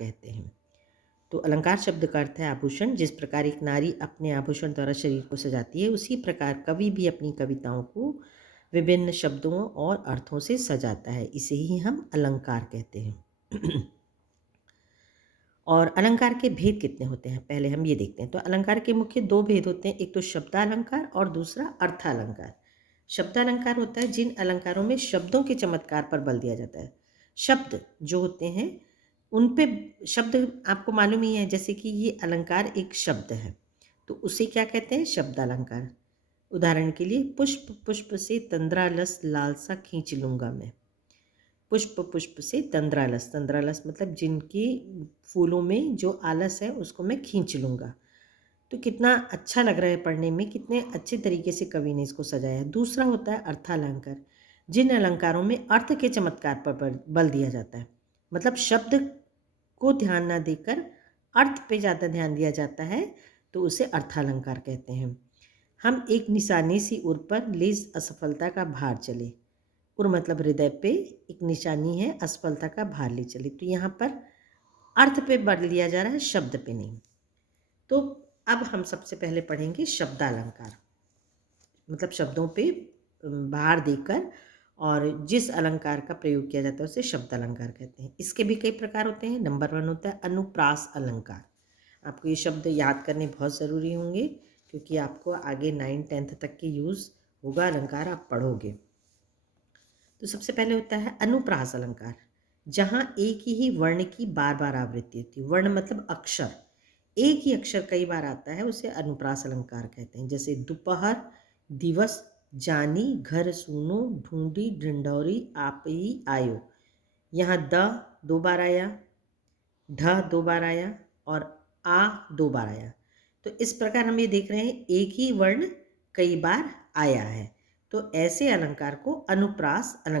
कहते हैं। तो अलंकार शब्द का अर्थ है आभूषण। जिस प्रकार एक नारी अपने आभूषण द्वारा शरीर को सजाती है, उसी प्रकार कवि भी अपनी कविताओं को विभिन्न शब्दों और अर्थों से सजाता है। इसे ही हम अलंकार कहते हैं। और अलंकार के भेद कितने होते हैं, पहले हम ये देखते हैं। तो अलंकार के मुख्य दो भेद होते हैं, एक तो शब्दालंकार और दूसरा अर्थालंकार। शब्दालंकार होता है जिन अलंकारों में शब्दों के चमत्कार पर बल दिया जाता है। शब्द जो होते हैं उन पे शब्द आपको मालूम ही है, जैसे कि ये अलंकार एक शब्द है तो उसे क्या कहते हैं, शब्दालंकार। उदाहरण के लिए, पुष्प पुष्प से तंद्रालस लालसा खींच लूँगा मैं। पुष्प पुष्प से तंद्रालस, तंद्रालस मतलब जिनकी फूलों में जो आलस है उसको मैं खींच लूँगा। तो कितना अच्छा लग रहा है पढ़ने में, कितने अच्छे तरीके से कवि ने इसको सजाया है। दूसरा होता है अर्थालंकार, जिन अलंकारों में अर्थ के चमत्कार पर बल दिया जाता है। मतलब शब्द को ध्यान न देकर अर्थ पे ज़्यादा ध्यान दिया जाता है, तो उसे अर्थालंकार कहते हैं। हम एक निशानी सी उर पर लेज असफलता का भार चले। उर मतलब हृदय पे एक निशानी है, असफलता का भार ले चले। तो यहाँ पर अर्थ पे बल दिया जा रहा है, शब्द पे नहीं। तो अब हम सबसे पहले पढ़ेंगे शब्दालंकार, मतलब शब्दों पे भार देकर और जिस अलंकार का प्रयोग किया जाता है उसे शब्द अलंकार कहते हैं। इसके भी कई प्रकार होते हैं। नंबर 1 होता है अनुप्रास अलंकार। आपको ये शब्द याद करने बहुत ज़रूरी होंगे, क्योंकि आपको आगे 9th-10th तक के यूज़ होगा, अलंकार आप पढ़ोगे। तो सबसे पहले होता है अनुप्रास अलंकार, जहाँ एक ही वर्ण की बार बार आवृत्ति होती है। वर्ण मतलब अक्षर, एक ही अक्षर कई बार आता है, उसे अनुप्रास अलंकार कहते हैं। जैसे दोपहर, दिवस, जानी, घर सूनो, ढूंढी, ढिंढोरी, आप ही आयो। यहाँ द 2 बार आया, ढ 2 बार आया और आ 2 बार आया। तो इस प्रकार हम ये देख रहे हैं एक ही वर्ण कई बार आया है। तो ऐसे अलंकार को अनुप्रास अलंकार